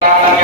Bye.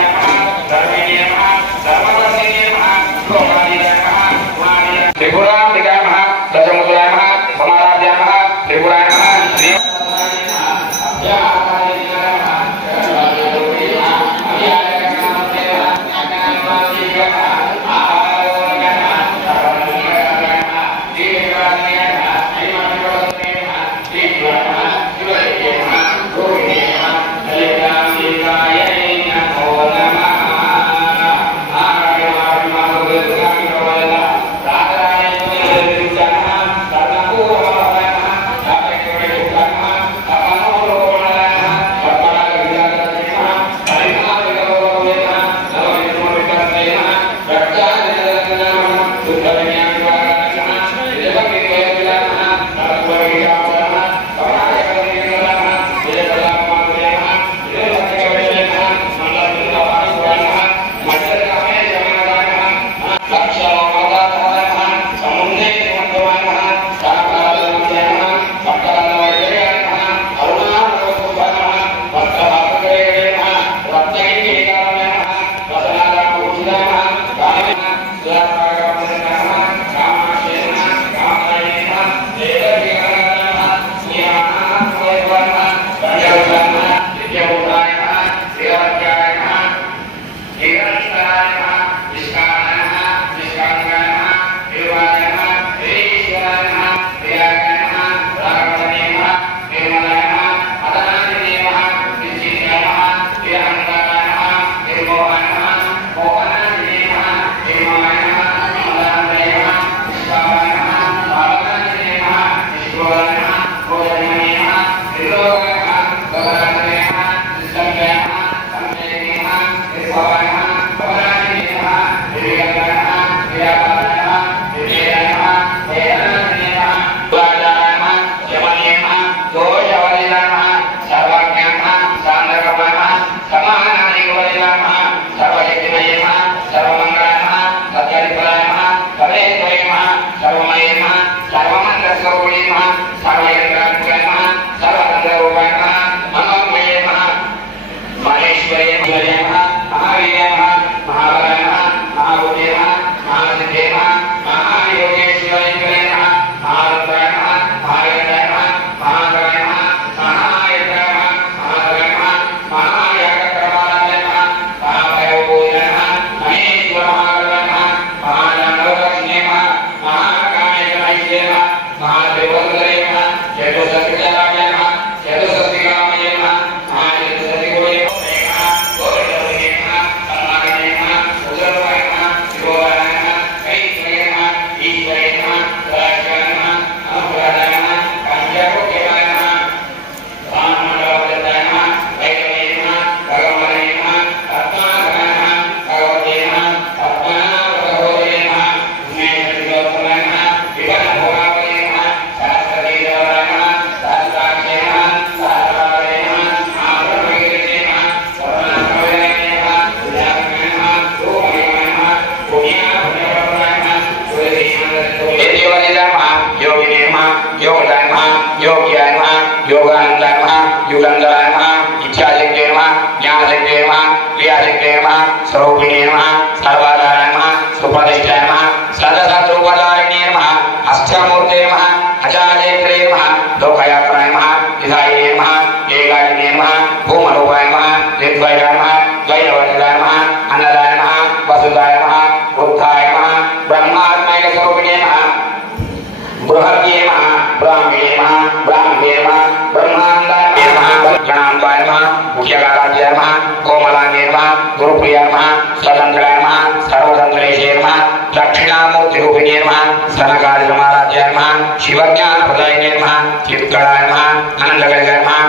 नमः मुख्यकालाज्याय नमः कोमलाङ्गे नमः गुरुप्रिया नमः स्वतन्त्राय नमः सर्वतन्त्रेशे नमः दक्षिणामूर्तिरूपिणे नमः सनकादिरमाराध्याय नमः शिवज्ञानप्रदायिने नमः चित्कलाय नमः अनन्तकलिकाय नमः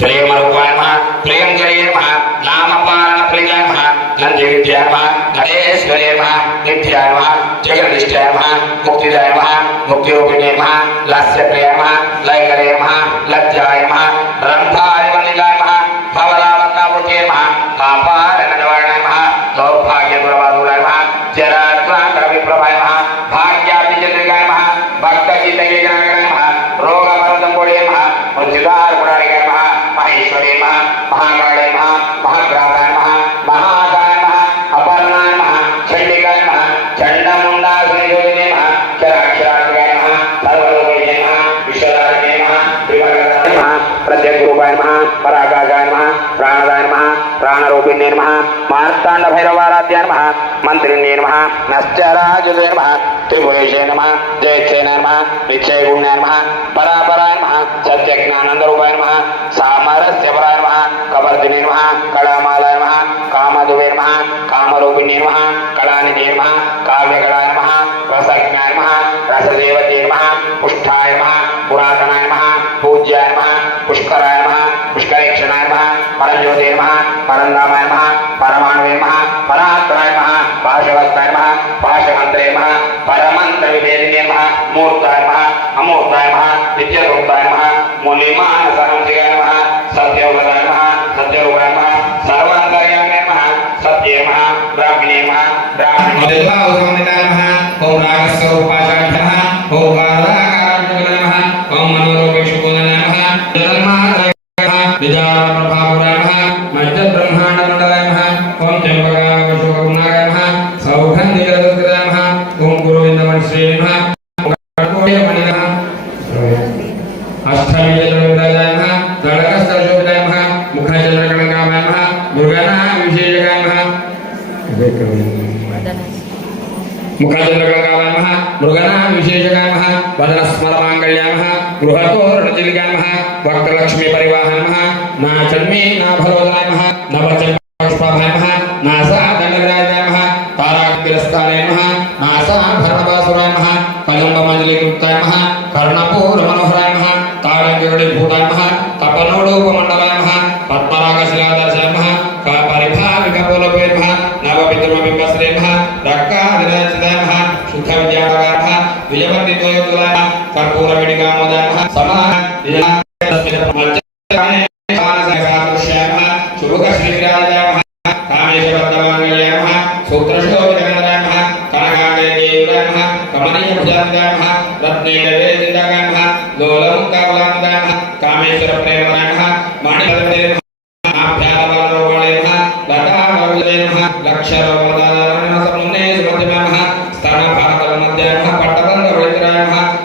प्रेमरूपाय नमः प्रियङ्करे नमः नामपालनप्रियाय नमः नंदी विद्या नमः नरेश्वरे नमः नित्याय नमः जगदीष्टाय नमः मुक्तिदाय नमः मुक्तिरूपिणे नमः लास्यप्रिय नमः लयकरे नमः लज्जाय नमः रम्भा गोविंदे नम। मार्तांड भैरवाराध्य नम। मंत्रिण्ये नम। नश्चराजुदे नम। त्रिभुवेशे नम। जयक्षे नम। निश्चय नम। परापराय नम। सत्यज्ञानंद नम। सामरस्य पराय नम। कवर्धिने नम। कलामालाय नम। कामदुवे नम। कामरूपिणे नम। कलानिधे नम। काव्यकला नम। रसज्ञा नम। रसदेवते नम। पुष्ठा Karanamaya Maha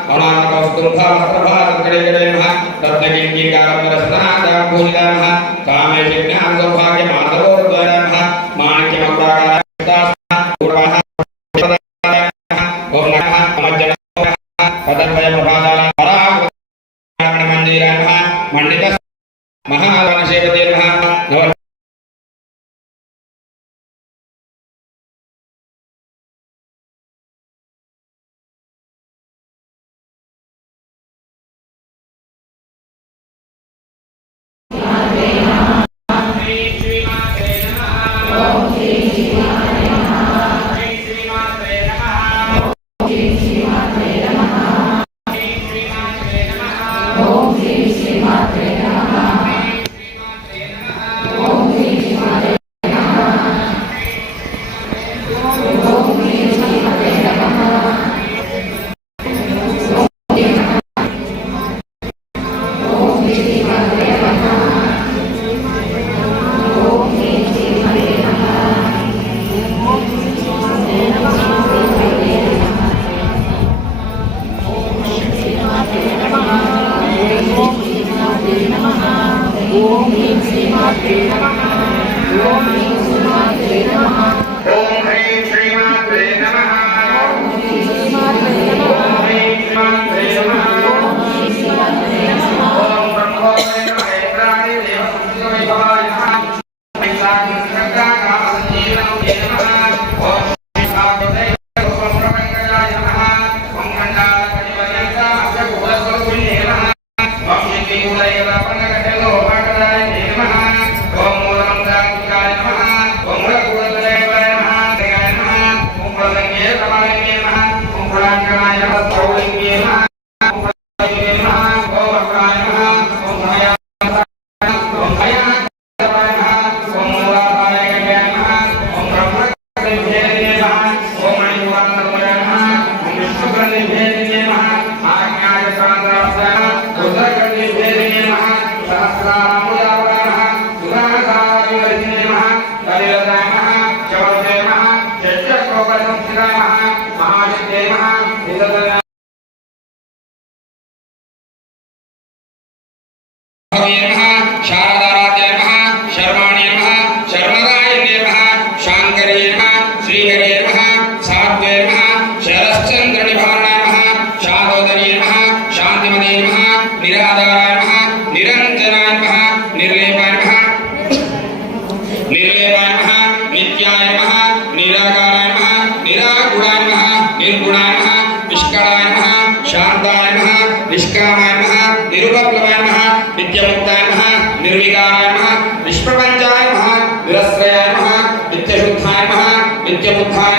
कौस्तुभाप्रभाकड़ेकडेमः रत्नकिङ्कीकारं रत्नादाम्भूलिदानः स्वामेशि ज्ञानसौभाग्यमाधवोद्वारा निराधारान्वः निरञ्जनान्वः निर्लेपान्वः निर्लेपान्वः नित्यान्वः निराकारान्वः निरागुणान्वः निर्गुणान्वः निष्कलान्वः शान्तान्वः निष्कामान्वः निरुपप्लवान्वः नित्यमुक्तान्वः निर्विकारान्वः निष्प्रपञ्चान्वः निरस्त्रयान्वः नित्यशुद्धान्वः नित्यबुद्धान्वः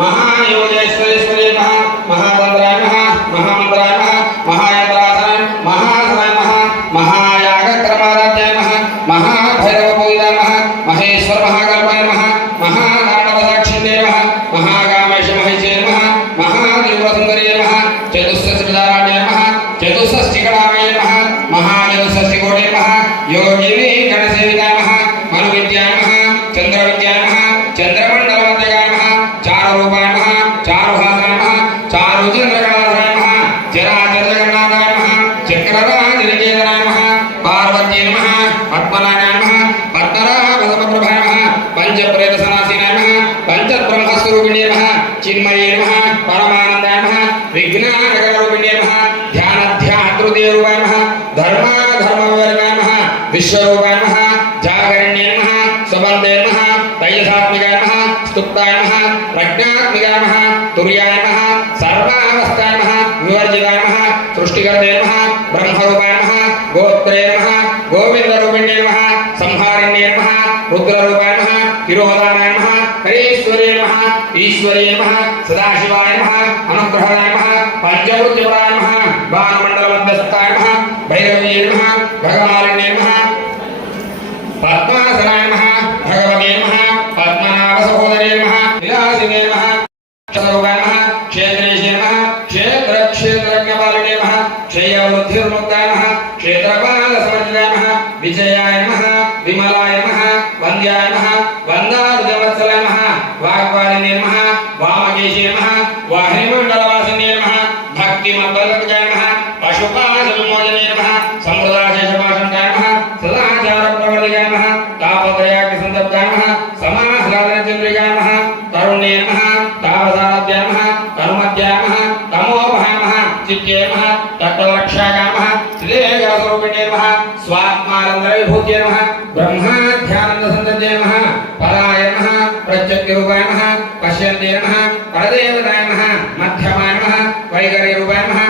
महासिद्धे नमः विश्वरूपाय नमः, जागरण्ये नमः स्वबन्धे नमः तैजसात्मिकाय नमः, स्तुप्ताय नमः प्रज्ञात्मिकाय नमः, तुर्याय नमः, सर्वावस्थाय नमः, विवर्जिताय नमः सृष्टिकर्ते नमः, ब्रह्मरूपाय नमः गोत्रे नमः, गोविन्दरूपिण्ये नमः, संहारिण्ये नमः, रुद्ररूपाय नमः नमः नमः नमः, सदाशिवाय नमः, अनुग्रहाय नमः नमः नमः नमः भगवालिन्ये नमः Pat चित्ते नमः नमः स्वात्मानन्दविभूत्ये नमः नमः पराय नमः प्रत्यग्निरूपाय नमः, पश्यन्ते नमः, परदेवताय नमः, मध्यमाय नमः नमः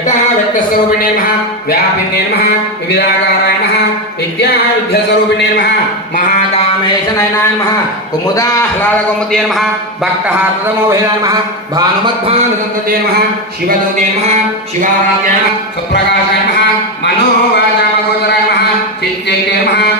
व्यक्तः व्यक्तस्वरूपिणे नमः व्यापिन्ये नमः, विविधाकाराय नमः विद्याः विद्यास्वरूपिणे नमः महाकामेश नमः कुमुदाह्लादकुमुदे नमः भक्तहारतमोभिराय नमः भानुमद्भानुसन्तते नमः, शिवदूते नमः, शिवाराध्याय नमः सुप्रकाशाय नमः, मनोवाचामगोचराय नमः चित्ते नमः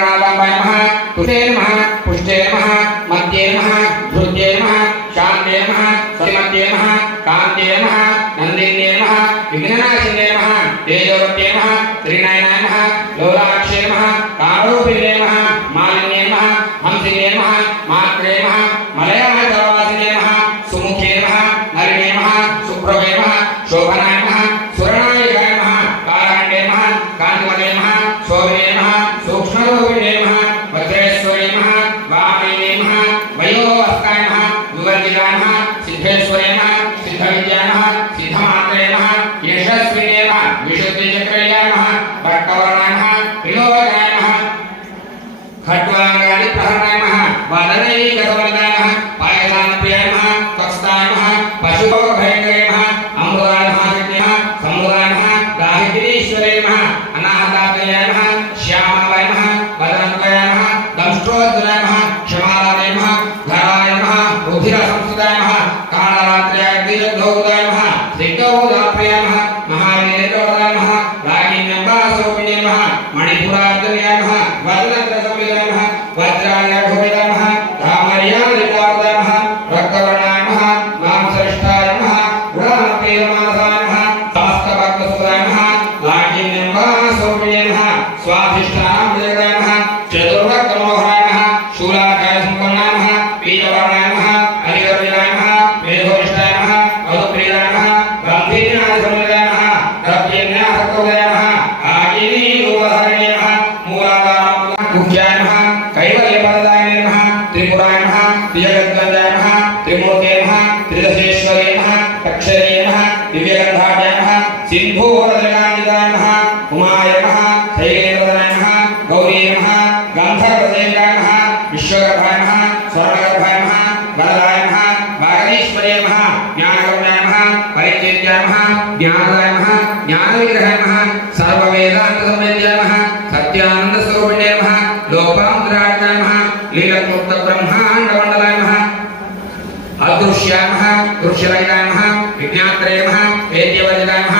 Dolar ఋషివైదామహ విజ్ఞాత్రేమ వేద్యవర్జిదామహ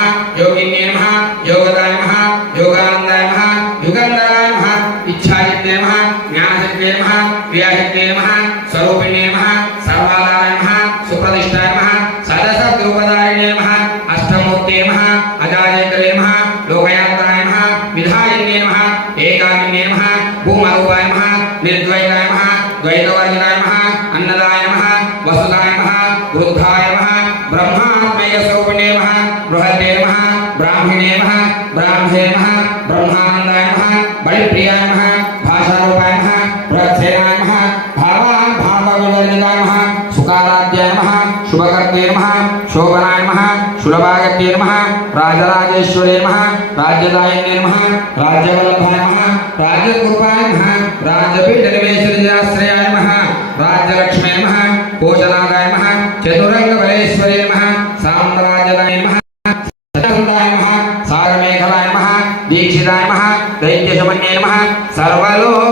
राजराजेश्वरे नमः राज्यदायिनी नमः राज्यवल्लभाय नमः राज्यकृपाय नमः राज्यपीठनिवेशनिजाश्रयाय नमः राज्यलक्ष्मी नमः कोशलादाय नमः, चतुरङ्गबलेश्वरी नमः, साम्राज्यदाय नमः सत्यसुन्दाय नमः सारमेघलाय नमः, दीक्षिताय नमः, दैत्यशमन्ये नमः, सर्वलोक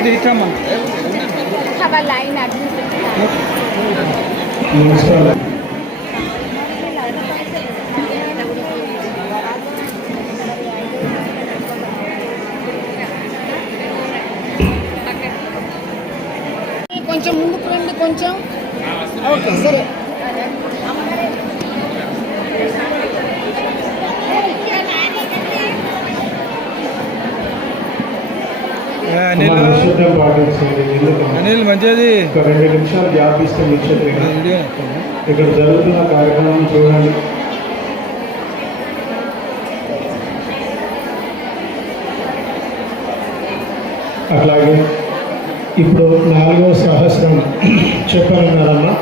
ఇటు ఇట్రమ్మా కొంచెం ముందుకు రండి కొంచెం. ఓకే సరే. అనిల్ మంచిది. ఒక రెండు నిమిషాలు గ్యాప్ ఇస్తే ఇక్కడ జరుగుతున్న కార్యక్రమం చూడండి. అట్లాగే ఇప్పుడు నాలుగో సహస్రం చెప్పనున్నారమ్మా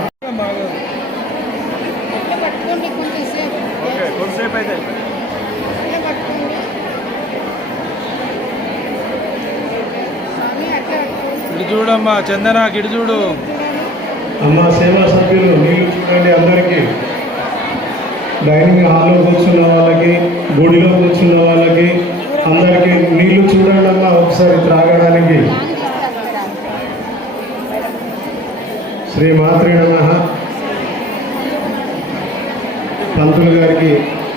అమ్మ చందన ఇటు అమ్మ సేవా సభ్యులు నీళ్ళు చూడండి అందరికీ డైనింగ్ హాల్లో కూర్చున్న వాళ్ళకి గుడిలో కూర్చున్న వాళ్ళకి అందరికీ నీళ్ళు చూడండి అమ్మా ఒకసారి త్రాగడానికి. శ్రీ మాత్రి నమ. పంతులు గారికి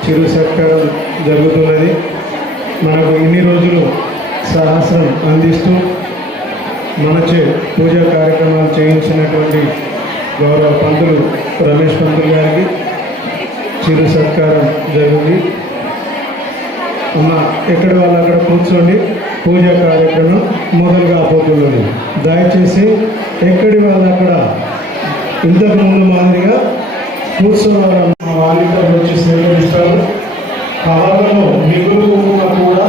చిరు సత్కారం జరుగుతున్నది. మనకు ఇన్ని రోజులు సహస్రం అందిస్తూ మనచే పూజా కార్యక్రమాలు చేయించినటువంటి గౌరవ పంతులు రమేష్ పంతులు గారికి చిరు సత్కారం జరిగింది అమ్మ ఎక్కడ వాళ్ళు అక్కడ కూర్చోండి. పూజా కార్యక్రమం మొదలు కాబోతున్నది దయచేసి ఎక్కడి వాళ్ళు అక్కడ? ఇంతకు ముందు మాదిరిగా కూర్చోవాలి వారితో వచ్చి సేకరిస్తారు కవర్లలో మిగులు కుంకుమ కూడా